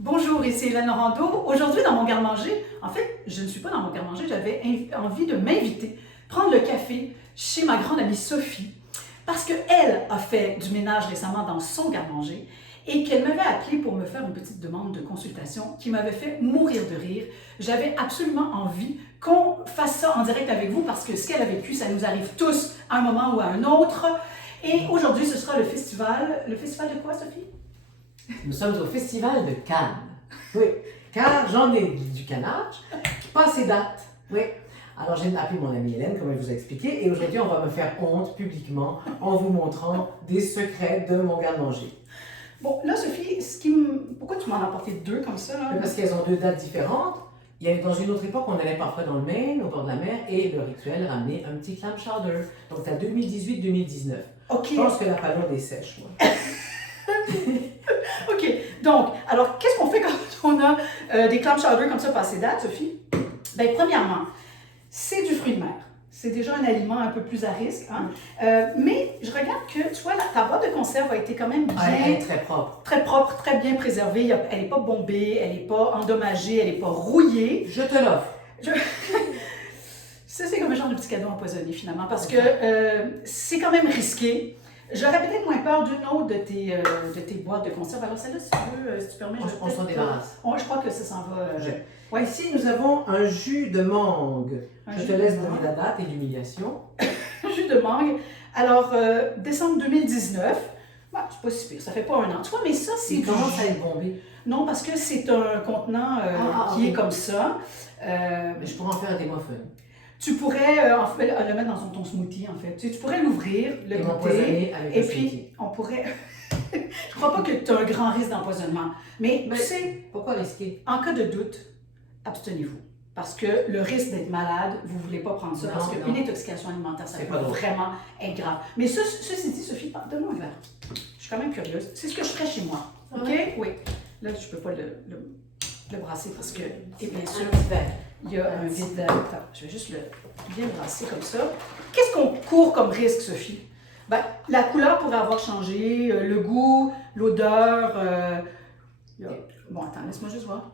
Bonjour, ici Hélène Laurando. Aujourd'hui, dans mon garde-manger, en fait, je ne suis pas dans mon garde-manger, j'avais envie de m'inviter, prendre le café chez ma grande amie Sophie, parce qu'elle a fait du ménage récemment dans son garde-manger et qu'elle m'avait appelé pour me faire une petite demande de consultation qui m'avait fait mourir de rire. J'avais absolument envie qu'on fasse ça en direct avec vous parce que ce qu'elle a vécu, ça nous arrive tous à un moment ou à un autre. Et aujourd'hui, ce sera le festival. Le festival de quoi, Sophie? Nous sommes au Festival de Cannes. Oui, car j'en ai du canage qui passe ses dates. Oui. Alors j'ai appelé mon amie Hélène, comme elle vous a expliqué, et aujourd'hui on va me faire honte publiquement en vous montrant des secrets de mon garde-manger. Bon, là, Sophie, pourquoi tu m'en as apporté deux comme ça, là? Parce qu'elles ont deux dates différentes. Il y avait dans une autre époque, on allait parfois dans le Maine, au bord de la mer, et le rituel ramenait un petit clam chowder. Donc c'est à 2018-2019. OK. Je pense que la palourde est sèche, moi. OK. Donc, alors, qu'est-ce qu'on fait quand on a des clam chowder comme ça passé date, Sophie? Bien, premièrement, c'est du fruit de mer. C'est déjà un aliment un peu plus à risque. Hein? Mais je regarde que, tu vois, ta boîte de conserve a été quand même Elle est très propre. Très propre, très bien préservée. Elle n'est pas bombée, elle n'est pas endommagée, elle n'est pas rouillée. Je te l'offre. Ça, c'est comme un genre de petit cadeau empoisonné, finalement, parce que c'est quand même risqué. J'aurais peut-être moins peur d'une autre de tes boîtes de conserve. Alors, celle-là, si tu veux, si tu permets, On s'en débarrasse. Je crois que ça s'en va. Ouais. Ici, nous avons un jus de mangue. Je te laisse donner la date et l'humiliation. Jus de mangue. Alors, décembre 2019. Bah, c'est pas si pire, ça fait pas un an. Tu vois, mais ça, c'est Il commence à être bombé. Non, parce que c'est un contenant qui est comme ça. Mais je pourrais en faire des muffins. Tu pourrais en fait, le mettre dans ton smoothie, en fait. Tu pourrais l'ouvrir, le goûter, et puis on pourrait... Je crois pas que tu as un grand risque d'empoisonnement. Mais tu sais, pourquoi risquer? En cas de doute, abstenez-vous. Parce que le risque d'être malade, vous ne voulez pas prendre ça. Parce qu'une intoxication alimentaire, ça peut vraiment être grave. Mais ceci dit, Sophie, donne-moi un verre. Je suis quand même curieuse. C'est ce que je ferais chez moi. OK? Oui. Là, je ne peux pas le brasser parce que, et bien sûr, il y a un vide. Attends, je vais juste le bien brasser comme ça. Qu'est-ce qu'on court comme risque, Sophie? Ben, la couleur pourrait avoir changé, le goût, l'odeur. Bon, attends, laisse-moi juste voir.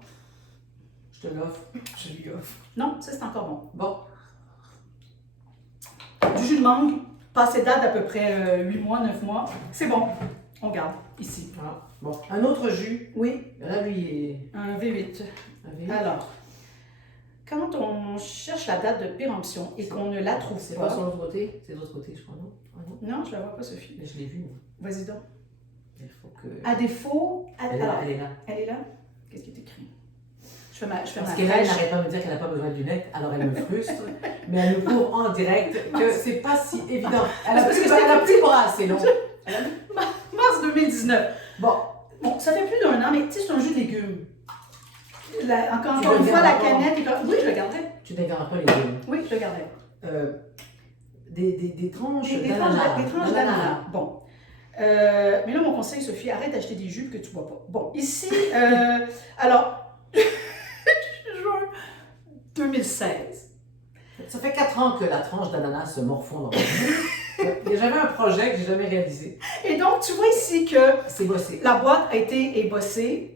Je te l'offre. Je lui offre. Non, ça c'est encore bon. Bon. Du jus de mangue, passé date d'à peu près 8 mois, 9 mois. C'est bon. On garde ici. Ah, bon. Un autre jus. Oui. Là, lui, il est... Un V8. Alors, quand on cherche la date de péremption et qu'on ne la trouve C'est pas... pas sur l'autre côté? C'est de l'autre côté, je crois, non? Ah, non? Non, je la vois pas, Sophie. Mais je l'ai vue, moi. Vas-y donc. Il faut que... À défaut... Elle est là. Elle est là? Qu'est-ce qui est écrit? Je fais Parce ma qu'elle n'arrête pas de me dire qu'elle n'a pas besoin de lunettes, alors elle me frustre. Mais elle me prouve en direct que c'est pas si évident. Elle a plus de bras, c'est long. Mars 2019. Bon, ça fait plus d'un an, mais tu sais, c'est un jus de légumes. Encore une fois, la canette... Oui, je le garderai. Tu ne garderas pas les légumes? Oui, je le garderai. Des tranches d'ananas. Des tranches d'ananas. Bon. Mais là, mon conseil, Sophie, arrête d'acheter des jus que tu ne bois pas. Bon, ici, alors, juin 2016. Ça fait 4 ans que la tranche d'ananas se morfond dans mon jus. J'avais un projet que je n'ai jamais réalisé. Et donc, tu vois ici que c'est bossé. La boîte a été bossée.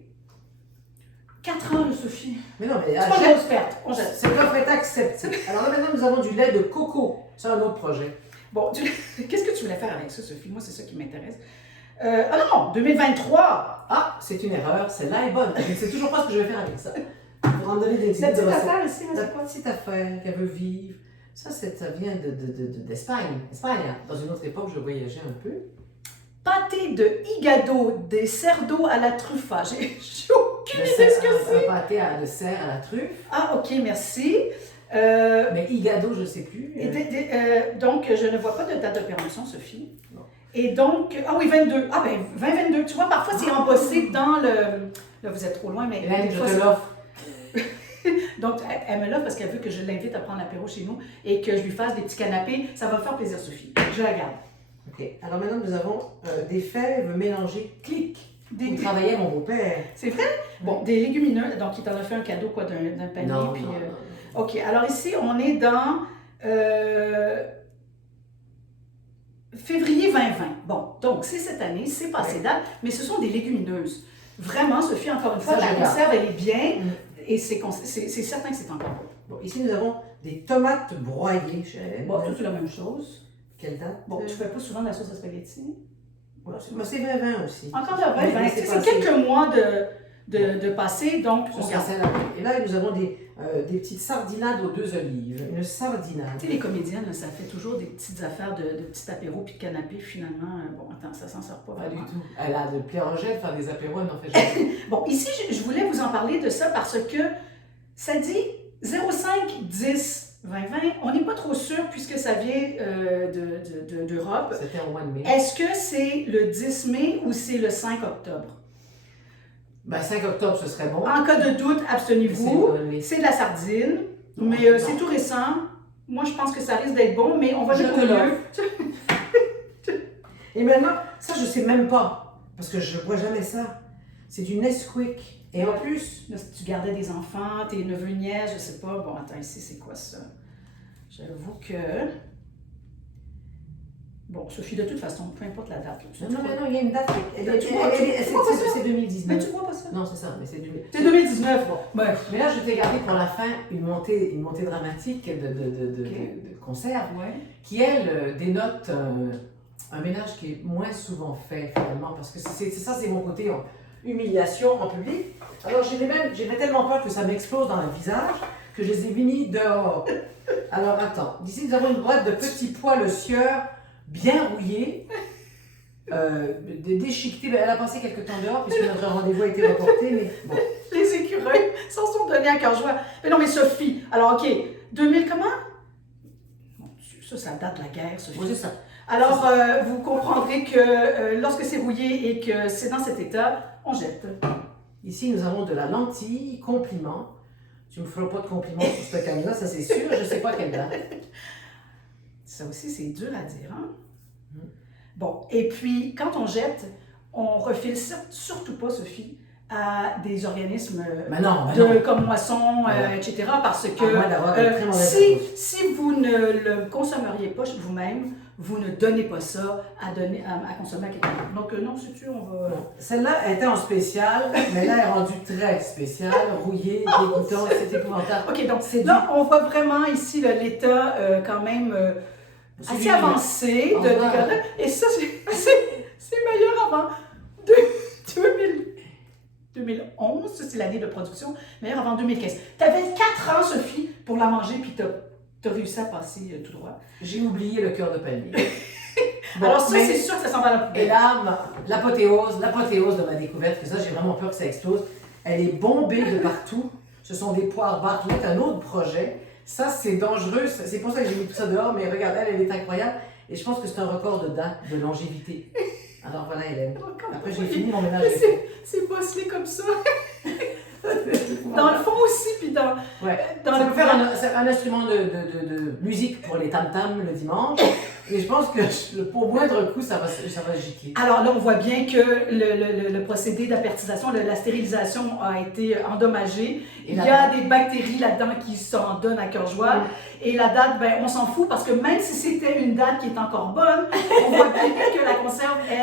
4 ans, Sophie. Mais non, mais c'est pas une grosse perte. Cette offre est acceptée. Alors là, maintenant, nous avons du lait de coco. C'est un autre projet. Bon, qu'est-ce que tu voulais faire avec ça, Sophie? Moi, c'est ça qui m'intéresse. Ah non, 2023! Ah, c'est une erreur. Celle-là est bonne. Je ne sais toujours pas ce que je vais faire avec ça. Pour en donner des idées. La petite affaire ici, la petite affaire qu'elle veut vivre. Ça vient d'Espagne. Espagne. Dans une autre époque, je voyageais un peu. Pâté de higado, des cerdos à la truffa. J'ai aucune idée ce que c'est. Un pâté de cerf à la truffe. Ah, ok, merci. Mais higado, je ne sais plus. Donc, je ne vois pas de date de péremption, Sophie. Non. Et donc, ah oui, 22. Ah ben, 2022. Tu vois, parfois, c'est embossé dans le... Là, vous êtes trop loin, mais... Hélène, je te l'offre. Donc, elle me l'offre parce qu'elle veut que je l'invite à prendre l'apéro chez nous et que je lui fasse des petits canapés. Ça va me faire plaisir, Sophie. Je la garde. OK. Alors maintenant, nous avons des fèves mélangées clic. Vous travaillez mon beau-père. C'est vrai? Bon, des légumineux. Donc, il t'en a fait un cadeau, quoi, d'un panier. Non, puis, non. OK. Alors ici, on est dans février 2020. Bon, donc, c'est cette année, c'est passé date, mais ce sont des légumineuses. Vraiment, Sophie, encore une fois, Ça, la je garde. conserve, elle est bien. Et c'est certain que c'est encore bon. Bon, ici, nous avons des tomates broyées, chère Hélène. Bon, tout la même chose. Quelle date? Bon, tu fais pas souvent de la sauce à spaghetti? Ouais, c'est 2020 aussi. Encore de la Oui, 2020. c'est C'est passé. quelques mois de passé, donc on Jusqu'à garde. celle-là. Et là, nous avons des petites sardinades aux 2 olives. Une sardinade. Tu sais, les comédiennes, là, ça fait toujours des petites affaires de petits apéros puis de canapés. Finalement, bon, attends, ça s'en sort pas Pas du vraiment. tout. Elle a de plaire en jet, faire des apéros, elle n'en fait jamais. Bon, ici, je voulais vous en parler de ça parce que ça dit 05, 10, 2020. On n'est pas trop sûr puisque ça vient d'Europe. C'était au mois de mai. Est-ce que c'est le 10 mai ou c'est le 5 octobre? Ben, 5 octobre, ce serait bon. En cas de doute, C'est abstenez-vous. le mai. C'est de la sardine, Non, mais non. c'est tout récent. Moi, je pense que ça risque d'être bon, mais on va Je te découvrir. Et maintenant, ça, je sais même pas. Parce que je ne bois jamais ça. C'est du Nesquik. Et en plus, Là, si tu gardais des enfants, tes neveux, nièces, je sais pas. Bon, attends, ici, c'est quoi ça? J'avoue que... Bon, Sophie, de toute façon, peu importe la date. Là, non, il y a une date. Tu vois pas ça? C'est 2019. Mais tu vois pas ça? Non, c'est ça, mais c'est 2019. C'est 2019, bon. Ben, Mais là, je t'ai gardé pour la fin une montée dramatique de conserve ouais. qui, elle, dénote un ménage qui est moins souvent fait, finalement, parce que c'est mon côté humiliation en public. Alors, j'avais tellement peur que ça m'explose dans le visage que je les ai mis dehors. Alors, attends. D'ici, nous avons une boîte de petits pois le sieur bien rouillés, déchiquetés. Elle a passé quelques temps dehors puisque notre rendez-vous a été reporté, mais bon. Les écureuils s'en sont donnés à cœur joie. Mais non, mais Sophie, alors, OK, 2000 comment? Mon Dieu, ça date de la guerre, Sophie. Moi, c'est ça. Alors, vous comprendrez que lorsque c'est rouillé et que c'est dans cet état, on jette. Ici, nous avons de la lentille, compliment. Tu ne me feras pas de compliments pour cette canne-là, ça c'est sûr. Je ne sais pas quelle date. Ça aussi, c'est dur à dire, hein? Bon, et puis, quand on jette, on refile surtout pas, Sophie, à des organismes Mais non, comme Moisson, Ouais. etc. Parce que À moins d'avoir une très mauvaise si vous ne le consommeriez pas vous-même, vous ne donnez pas ça à consommer à quelqu'un d'autre. Donc, non, c'est sûr, on va... Celle-là était en spécial, mais là, elle est rendue très spéciale, rouillée, dégoûtante, c'est épouvantable. OK, donc C'est là, on voit vraiment ici l'état quand même assez avancé de décollage. Et ça, c'est meilleur avant 2011, ça c'est l'année de production, meilleur avant 2015. Tu avais 4 ans, Sophie, pour la manger, puis tu as réussi à passer tout droit. J'ai oublié le cœur de panier. Alors ça, mais- c'est sûr que ça s'en va à la Et poubelle. là, l'apothéose de ma découverte, que ça, j'ai vraiment peur que ça explose. Elle est bombée de partout. Ce sont des poires Bartlett, un autre projet. Ça, c'est dangereux. C'est pour ça que j'ai mis tout ça dehors. Mais regarde, elle est incroyable. Et je pense que c'est un record de date, de longévité. Alors voilà, Hélène. Après, j'ai fini mon ménage. C'est bosselé comme ça. Dans le fond aussi, puis dans Ça peut faire un instrument de musique pour les tam-tams le dimanche. Et je pense que pour moindre coup, ça va gicler. Alors là, on voit bien que le procédé d'apertisation, la stérilisation a été endommagé. Il y a des bactéries là-dedans qui s'en donnent à cœur joie. Et la date, ben, on s'en fout parce que même si c'était une date qui est encore bonne, on voit bien que la conserve, elle,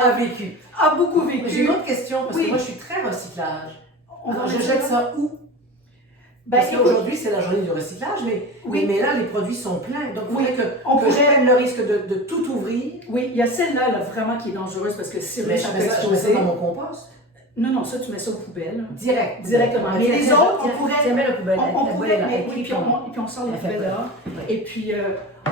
a beaucoup vécu. J'ai une autre question, parce Oui. que moi, je suis très recyclage. Alors, je jette ça où? Ben, Parce écoute, qu'aujourd'hui, c'est la journée du recyclage, mais là, les produits sont pleins. Donc, il faudrait on que je pourrait- prenne le risque de tout ouvrir. Oui, il y a celle-là là, vraiment qui est dangereuse parce que si Mais ça je peut mets ça exploser. dans mon compost. Non, ça, tu mets ça aux poubelles. Directement. Mais les autres, on pourrait... Tiens, mets la poubelle. On pourrait, là, mais oui, puis on sort les Elle fait poubelles quoi? dehors. Ouais. Et puis,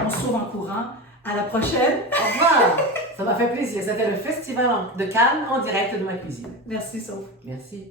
on se sauve en courant. À la prochaine. Au revoir. Ça m'a fait plaisir. C'était le Festival de Cannes en direct de ma cuisine. Merci, Sauf. Merci.